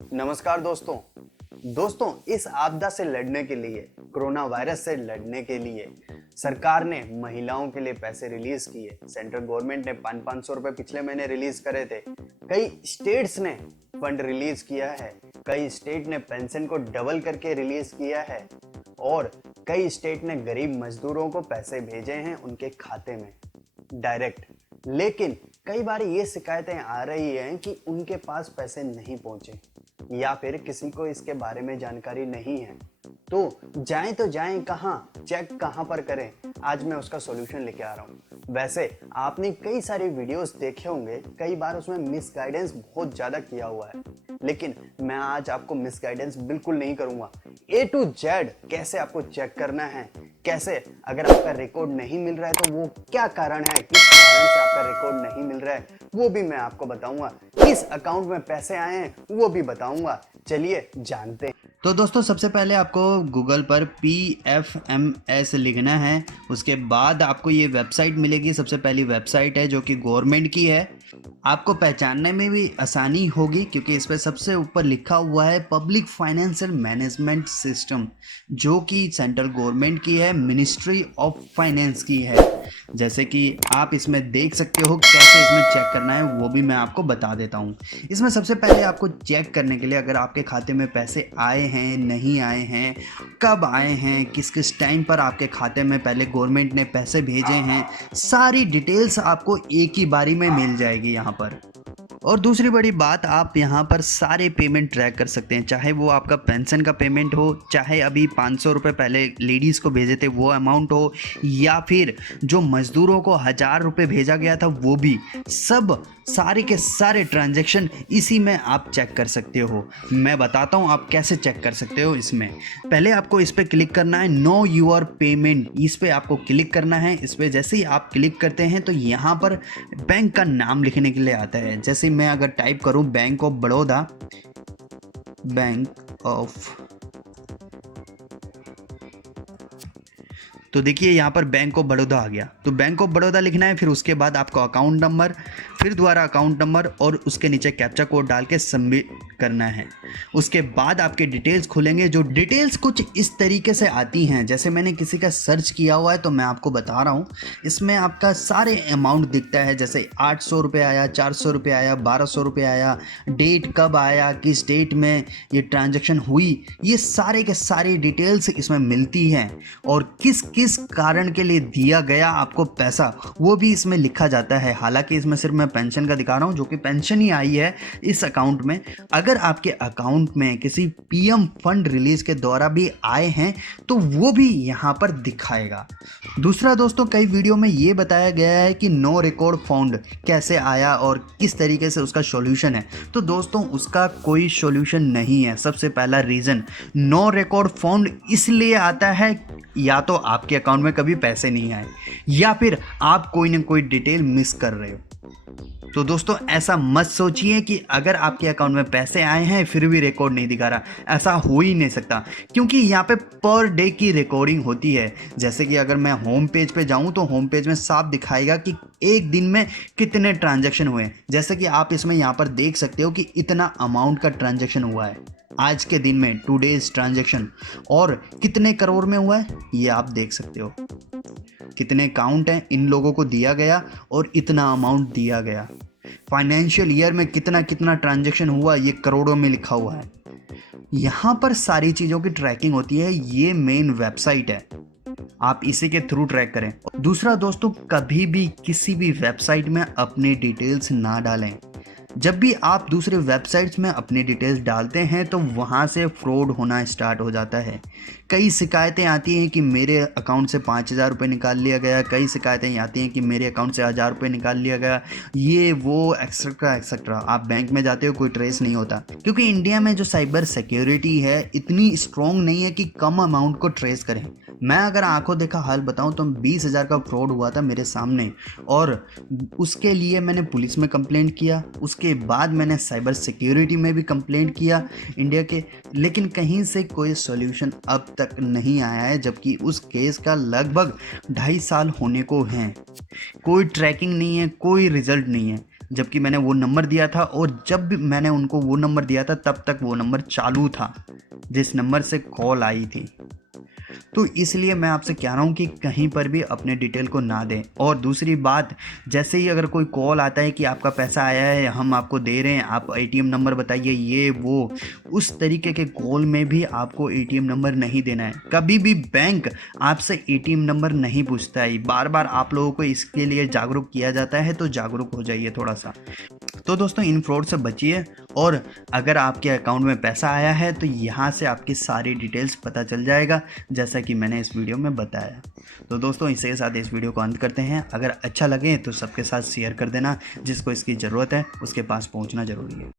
नमस्कार दोस्तों इस आपदा से लड़ने के लिए, कोरोना वायरस से लड़ने के लिए सरकार ने महिलाओं के लिए पैसे रिलीज किए। सेंट्रल गवर्नमेंट ने 500 रुपए पिछले महीने रिलीज करे थे। कई स्टेट्स ने फंड रिलीज किया है। कई स्टेट ने पेंशन को डबल करके रिलीज किया है और कई स्टेट ने गरीब मजदूरों को पैसे भेजे हैं उनके खाते में डायरेक्ट। लेकिन कई बार ये शिकायतें आ रही हैं कि उनके पास पैसे नहीं पहुंचे या फिर किसी को इसके बारे में जानकारी नहीं है। तो जाएं कहाँ, चेक कहाँ पर करें? आज मैं उसका सॉल्यूशन लेके आ रहा हूँ। वैसे आपने कई सारे वीडियोस देखे होंगे, कई बार उसमें मिसगाइडेंस बहुत ज़्यादा किया हुआ है, लेकिन मैं आज आपको मिसगाइडेंस बिल्कुल नहीं करूँगा। A to Z कैसे आपको चेक करना है, कैसे अगर आपका रिकॉर्ड नहीं मिल रहा है तो वो क्या कारण है, किस कारण से आपका रिकॉर्ड नहीं मिल रहा है, वो भी मैं आपको बताऊंगा। किस अकाउंट में पैसे आए हैं वो भी बताऊंगा। चलिए जानते हैं। तो दोस्तों सबसे पहले आपको गूगल पर PFMS लिखना है। उसके बाद आपको ये वेबसाइट मिलेगी। सबसे पहली वेबसाइट है जो कि गवर्नमेंट की है। आपको पहचानने में भी आसानी होगी क्योंकि इस पर सबसे ऊपर लिखा हुआ है पब्लिक फाइनेंशियल मैनेजमेंट सिस्टम, जो कि सेंट्रल गवर्नमेंट की है, मिनिस्ट्री ऑफ फाइनेंस की है। जैसे कि आप इसमें देख सकते हो कैसे इसमें चेक करना है वो भी मैं आपको बता देता हूँ। इसमें सबसे पहले आपको चेक करने के लिए अगर आपके खाते में पैसे आए हैं, नहीं आए हैं, कब आए हैं, किस किस टाइम पर आपके खाते में पहले गवर्नमेंट ने पैसे भेजे हैं, सारी डिटेल्स आपको एक ही बारी में मिल जाएगी यहाँ पर। और दूसरी बड़ी बात, आप यहाँ पर सारे पेमेंट ट्रैक कर सकते हैं, चाहे वो आपका पेंशन का पेमेंट हो, चाहे अभी 500 रुपये पहले लेडीज़ को भेजे थे वो अमाउंट हो, या फिर जो मज़दूरों को 1000 रुपये भेजा गया था वो भी, सब सारे के सारे ट्रांजैक्शन इसी में आप चेक कर सकते हो। मैं बताता हूँ आप कैसे चेक कर सकते हो। इसमें पहले आपको इस पर क्लिक करना है, नो योर पेमेंट, इस पर आपको क्लिक करना है। इस पर जैसे ही आप क्लिक करते हैं तो यहाँ पर बैंक का नाम लिखने के लिए आता है। जैसे मैं अगर टाइप करूं bank of Baroda, bank of, तो देखिए यहाँ पर बैंक ऑफ बड़ौदा आ गया। तो बैंक ऑफ बड़ौदा लिखना है, फिर उसके बाद आपको अकाउंट नंबर, फिर दोबारा अकाउंट नंबर और उसके नीचे कैप्चा कोड डाल के सबमिट करना है। उसके बाद आपके डिटेल्स खुलेंगे। जो डिटेल्स कुछ इस तरीके से आती हैं, जैसे मैंने किसी का सर्च किया हुआ है तो मैं आपको बता रहा हूँ। इसमें आपका सारे अमाउंट दिखता है, जैसे 800 रुपये आया, 400 रुपये आया, 1200 रुपये आया, डेट कब आया, किस डेट में ये ट्रांजेक्शन हुई, ये सारे के सारी डिटेल्स इसमें मिलती हैं। और किस किस कारण के लिए दिया गया आपको पैसा वो भी इसमें लिखा जाता है। हालांकि इसमें सिर्फ मैं पेंशन का दिखा रहा हूं, जो कि पेंशन ही आई है इस अकाउंट में। अगर आपके अकाउंट में किसी PM फंड रिलीज के द्वारा भी आए हैं तो वो भी यहां पर दिखाएगा। दूसरा दोस्तों, कई वीडियो में ये बताया गया है कि नो रिकॉर्ड फाउंड कैसे आया और किस तरीके से उसका सॉल्यूशन है। तो दोस्तों उसका कोई सॉल्यूशन नहीं है। सबसे पहला रीज़न, नो रिकॉर्ड फाउंड इसलिए आता है या तो आपके अकाउंट में कभी पैसे नहीं आए या फिर आप कोई ना कोई डिटेल मिस कर रहे हो। तो दोस्तों ऐसा मत सोचिए कि अगर आपके अकाउंट में पैसे आए हैं फिर भी रिकॉर्ड नहीं दिखा रहा, ऐसा हो ही नहीं सकता, क्योंकि यहाँ पे पर डे की रिकॉर्डिंग होती है। जैसे कि अगर मैं होम पेज पे जाऊँ तो होम पेज में साफ दिखाएगा कि एक दिन में कितने ट्रांजैक्शन हुए। जैसे कि आप इसमें यहाँ पर देख सकते हो कि इतना अमाउंट का ट्रांजैक्शन हुआ है आज के दिन में, टुडेज ट्रांजैक्शन, और कितने करोड़ में हुआ है ये आप देख सकते हो। कितने काउंट हैं, इन लोगों को दिया गया और इतना अमाउंट दिया गया। फाइनेंशियल ईयर में कितना कितना ट्रांजैक्शन हुआ ये करोड़ों में लिखा हुआ है। यहाँ पर सारी चीज़ों की ट्रैकिंग होती है। ये मेन वेबसाइट है, आप इसी के थ्रू ट्रैक करें। दूसरा दोस्तों, कभी भी किसी भी वेबसाइट में अपनी डिटेल्स ना डालें। जब भी आप दूसरे वेबसाइट्स में अपनी डिटेल्स डालते हैं तो वहाँ से फ्रॉड होना स्टार्ट हो जाता है। कई शिकायतें आती हैं कि मेरे अकाउंट से 5000 रुपये निकाल लिया गया, कई शिकायतें आती हैं कि मेरे अकाउंट से 1000 रुपये निकाल लिया गया, ये वो एक्सेट्रा एक्सेट्रा। आप बैंक में जाते हो कोई ट्रेस नहीं होता, क्योंकि इंडिया में जो साइबर सिक्योरिटी है इतनी स्ट्रॉन्ग नहीं है कि कम अमाउंट को ट्रेस करें। मैं अगर आंखों देखा हाल बताऊं तो 20,000 का फ्रॉड हुआ था मेरे सामने, और उसके लिए मैंने पुलिस में कंप्लेंट किया, उसके बाद मैंने साइबर सिक्योरिटी में भी कंप्लेंट किया इंडिया के, लेकिन कहीं से कोई सॉल्यूशन अब तक नहीं आया है, जबकि उस केस का लगभग 2.5 साल होने को हैं। कोई ट्रैकिंग नहीं है, कोई रिजल्ट नहीं है। जबकि मैंने वो नंबर दिया था, और जब भी मैंने उनको वो नंबर दिया था तब तक वो नंबर चालू था जिस नंबर से कॉल आई थी। तो इसलिए मैं आपसे कह रहा हूँ कि कहीं पर भी अपने डिटेल को ना दें। और दूसरी बात, जैसे ही अगर कोई कॉल आता है कि आपका पैसा आया है, हम आपको दे रहे हैं, आप एटीएम नंबर बताइए, ये वो, उस तरीके के कॉल में भी आपको एटीएम नंबर नहीं देना है। कभी भी बैंक आपसे एटीएम नंबर नहीं पूछता है। बार बार आप लोगों को इसके लिए जागरूक किया जाता है, तो जागरूक हो जाइए थोड़ा सा। तो दोस्तों, इन फ्रॉड से बचिए, और अगर आपके अकाउंट में पैसा आया है तो यहाँ से आपकी सारी डिटेल्स पता चल जाएगा, जैसा कि मैंने इस वीडियो में बताया। तो दोस्तों, इसी के साथ इस वीडियो को अंत करते हैं। अगर अच्छा लगे तो सबके साथ शेयर कर देना, जिसको इसकी ज़रूरत है उसके पास पहुँचना ज़रूरी है।